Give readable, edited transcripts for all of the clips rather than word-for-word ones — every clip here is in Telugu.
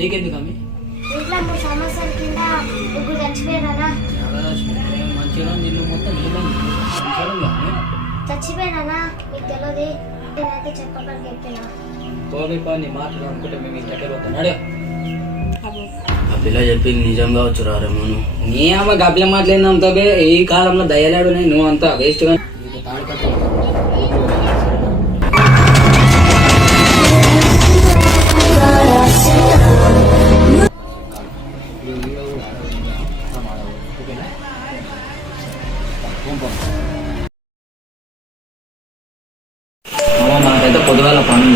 నీకెందుకు అమ్మి ఇంట్లో 3 సంవత్సరాల కింద ముగ్గురు చచ్చిపోయినా మంచిగా నిన్ను మొత్తం చచ్చిపోయినా మీకు తెలియదు నేనైతే చెప్పకుండా చెప్పినా పోనీ నీ మాటలు అనుకుంటే మేము ఇంటి దగ్గర పోతాం అడే ఆ పిల్ల చెప్పింది నిజం కావచ్చు రారేమో నీ అమ్మ గబ్బిల మాట్లాడినంత ఈ కాలంలో దయ్యాలాడు నువ్వు అంతా వేస్ట్ గా నాకైతే పొద్దుగాల పని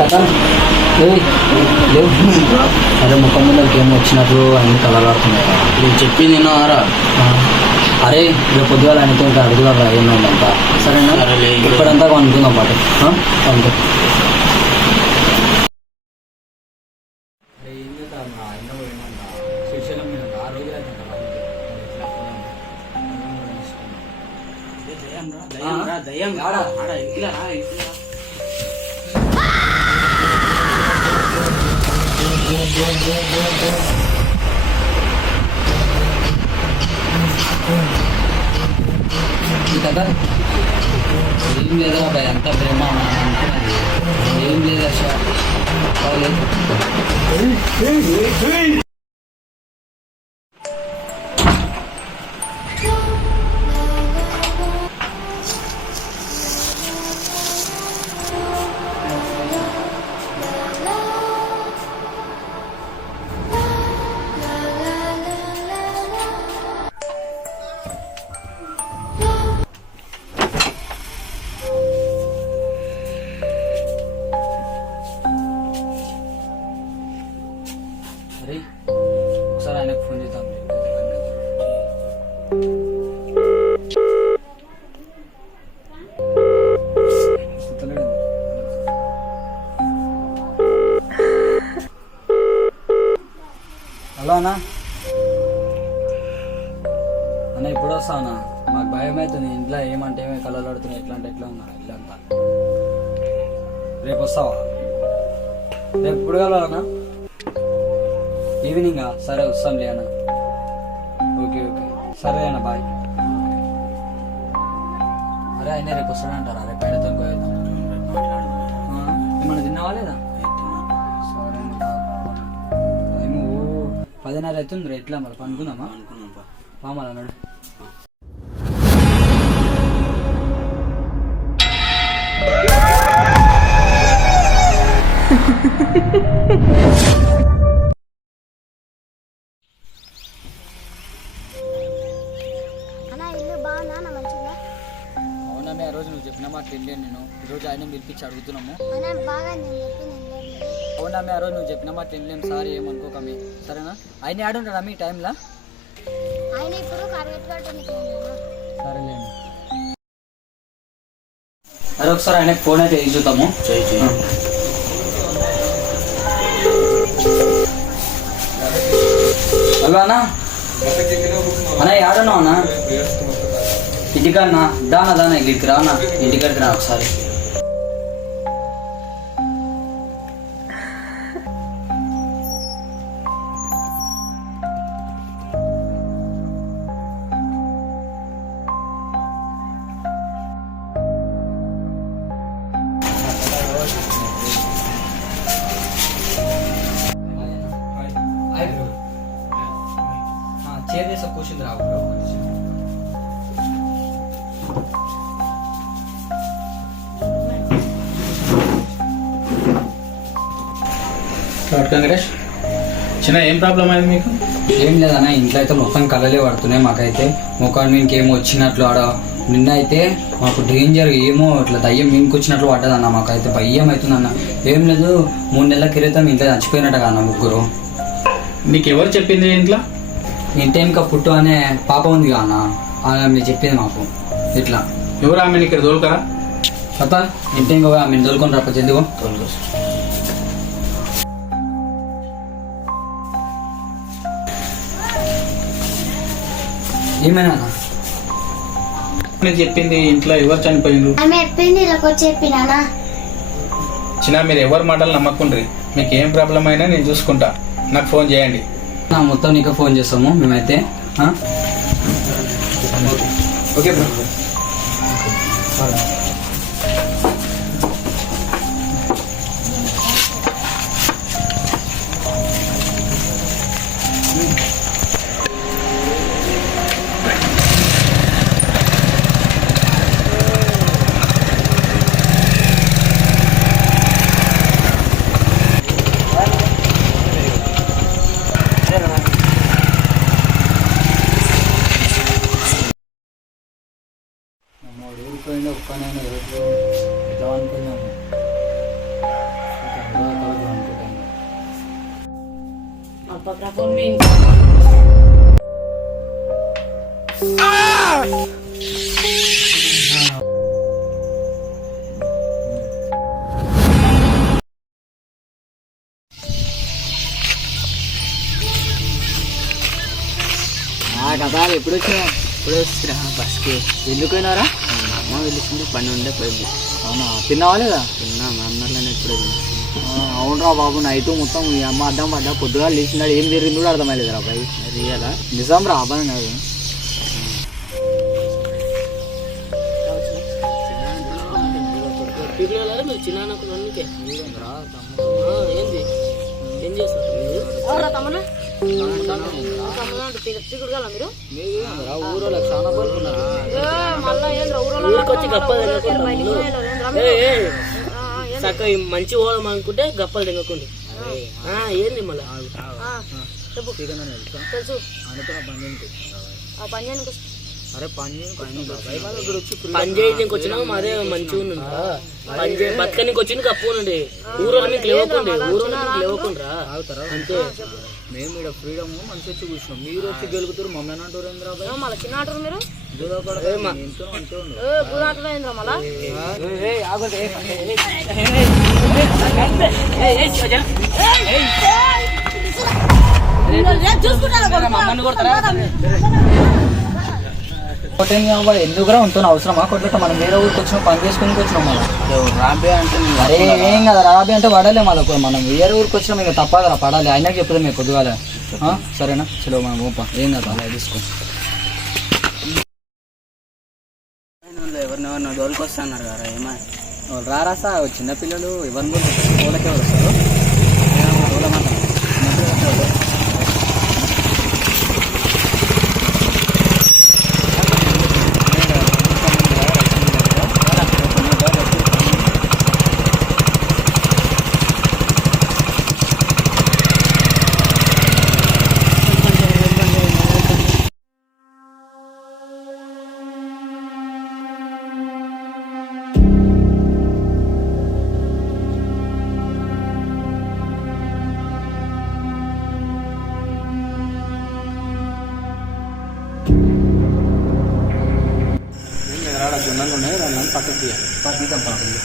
కథ లేవు అరే ముఖం మీద గేమ్ వచ్చినట్లు అన్ని కలగాడుతున్నాయి నేను చెప్పింది ఆరా అరే రేపు పొద్దుగాల ఆయనతో ఇంకా అడుగుదారా ఏమైందంతా సరేనా సరేలే ఇప్పుడంతా అనుకుందాం పాటు అనుకో దయ్యం ఆడా ఆడా ఇంట్లో కదా ఏం లేదా అబ్బాయి అంత ప్రేమ ఏం లేదు అసలు ఒకసారి ఆయనకు ఫోన్ చేద్దాం హలో అన్నా అన్న ఇప్పుడు వస్తా అన్న మాకు భయం అవుతుంది ఇంట్లో ఏమంటే ఏమే కలలు ఆడుతున్నాయి ఎట్లా అంటే ఎట్లా ఉన్నా ఇల్లంతా రేపు వస్తావా రేపు ఇప్పుడు కలవాలన్నా ఈవినింగా సరే వస్తాంలే అన్న ఓకే ఓకే సరే అన్న బాయ్ అరే ఆయన రేపు వస్తాడంటారా రేపు ఆయనతో పోయేద్దాం ఏమన్నా తిన్నావా లేదా సరే టైము 10:30 అవుతుంది ఎట్లా మరి పనుకున్నామా పామాలి అన్నాడు అవునమ్మే ఆ రోజు నువ్వు చెప్పిన మాట వెళ్ళాను నేను ఈరోజు ఆయన పిలిపించి అడుగుతున్నాము అవునమ్మే ఆ రోజు నువ్వు చెప్పిన మాట వెళ్ళాను సారీ ఏమనుకోకమ్మి సరేనా ఆయన ఆడుంటాడా మీ టైంలో సరేలేండి అరే ఒకసారి ఆయనకు ఫోన్ అయితే వేసి చూద్దాము హలో అన్నా అన్నా ఆడున్నావు అన్నా ఇంటికన్నా దానా ఇక్కడికి రానా ఇంటికాడికి రా ఒకసారి చేరేసా కూర్చుంది రా కాంగ్రెస్ చిన్న ఏం ప్రాబ్లం అయింది మీకు ఏం లేదన్న ఇంట్లో అయితే మొత్తం కళ్ళలే పడుతున్నాయి మాకైతే ముఖాన్ని ఇంకేమో వచ్చినట్లు ఆడ నిన్న అయితే మాకు డేంజర్ ఏమో ఇట్లా దయ్యం మీంకొచ్చినట్లు పడ్డదన్న మాకైతే భయం అవుతుందన్న ఏం లేదు 3 నెలల క్రితం ఇంట్లో చచ్చిపోయినట్టు అన్న ముగ్గురు నీకు ఎవరు చెప్పింది ఇంట్లో ఇంటి ఇంకా పుట్టు అనే పాప ఉంది అన్న మీరు చెప్పింది మాకు ఇట్లా ఎవరు ఆమెను ఇక్కడ దొరకరా పత ఇంటి ఇంకో ఆమె దొరుకుని రాకపోతే ఎందుకు ఏమైనా నేను చెప్పింది ఇంట్లో ఎవరు చనిపోయిండ్రు? ఆమె చెప్పింది ఇలా వచ్చి చెప్పినానా. చిన్న మీరు ఎవరి మాటలు నమ్మకుండ్రి. మీకు ఏం ప్రాబ్లం అయినా నేను చూసుకుంటా. నాకు ఫోన్ చేయండి. నా మొత్తం నీకు ఫోన్ చేస్తాము మేమైతే. Okay bro. ఒక్కనైనా ఎట్లా అనుకున్నాము. కదా ఎప్పుడు వచ్చినా బస్కి ఎందుకు పోయినారా? అమ్మ పిలిచింది, పని ఉండే పోయింది. అవునా, తిన్నావా లేదా? తిన్నా మా అన్నట్లనే ఇప్పుడే అవునరా బాబు, నైట్ మొత్తం ఈ అమ్మ అడ్డం పడ్డా, పొద్దుగా లేచినాడు, ఏం జరిగింది కూడా అర్థమయ్యలేదు రా బాయ్. రియలా? నిజం రా అబ్బాయి నాది. మీరు చిన్న ఏంది ఏం చేస్తారు ఊరోళ్ళకి చాలా కోరుకున్నారు. ఊరికొచ్చి గప్పలు చక్క మంచి పోదాం అనుకుంటే గప్పలు తినకుండా ఏంది మళ్ళీ తెలుసు అరే పని చేయడానికి వచ్చినా మరే మంచిగా ఉన్నదా? పని చేయ బతకనికి వచ్చింది గప్పు ఉండే. ఊరోళ్ళు మీకు లేవకుండే, ఊరోళ్ళు మీకు లేవకుండా అంతే. మేము ఇక్కడ ఫ్రీడమ్ మంచి వచ్చి కూర్చున్నాం, మీరు వచ్చి గెలుగుతారు మమ్మల్ని అంటారు. ఏంద్రా మళ్ళీ చిన్న ఆటరు మీరు ఎందుకురా ఉంటుంది అవసరమా కొట్లట? మనం వేరే ఊరికి వచ్చినాం, పని చేసుకుని వచ్చినాం. మనం రాబే అంటే అరే ఏం కదా రాబీ అంటే పడాలి మనకు. మనం వేరే ఊరికి వచ్చినాం, ఇక తప్పదురా పడాలి. అయినా చెప్తాం మీకు కొద్దిగా. సరేనా, చలో మనం ఊప. ఏం కదా అలా తీసుకో. ఎవరినెవరినో దోలుకొస్తున్నారు కదా ఏమో. వాళ్ళు రారా సార్, చిన్నపిల్లలు ఎవరిని కూడా వాళ్ళకి ఎవరు వస్తారు? జొన్నలు ఉన్నాయి, వాళ్ళని పక్కకు తీయాలి. తీద్దాం పక్కకు.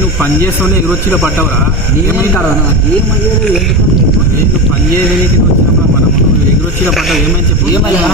నువ్వు పని చేస్తుండే ఎగురొచ్చిలో పట్టవురా? ఏమంటారా నేను పని చేయడానికి వచ్చినప్పుడు మనము ఎగురొచ్చిలో పట్టవు. ఏమని చెప్పు. ఏమైనా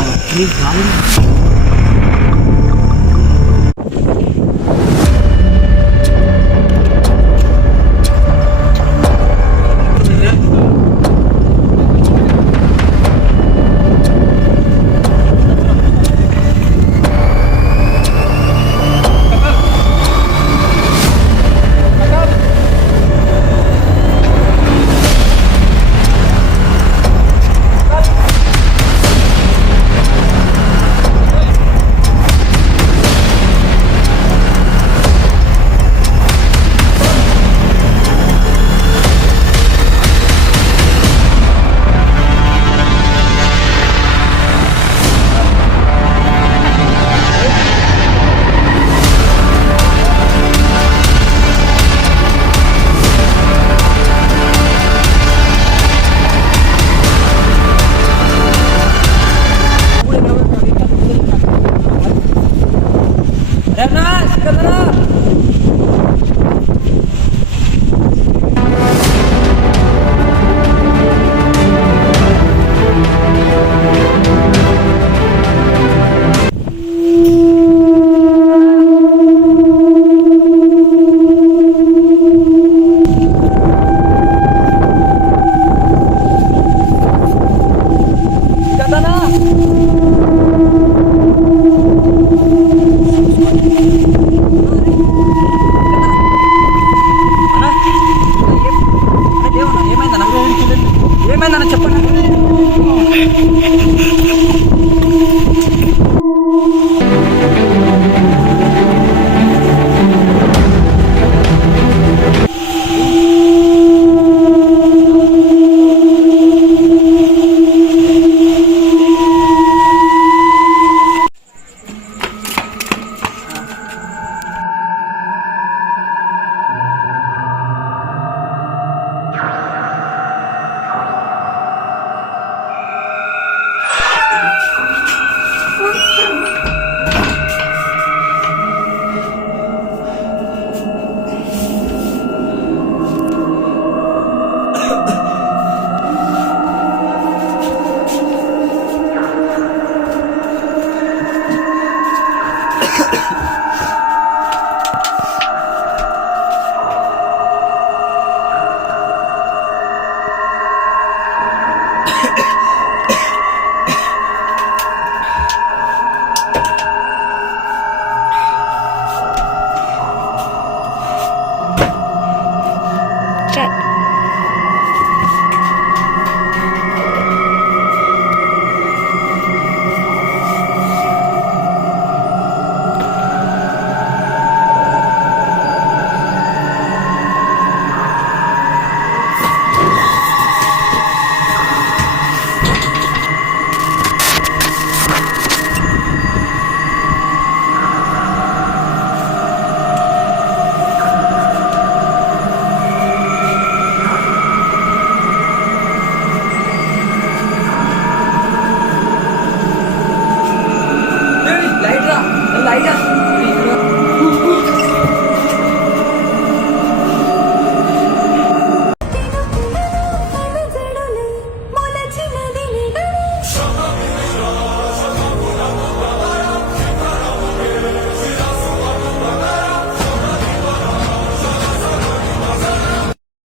ఏమైందన్న చెప్పండి.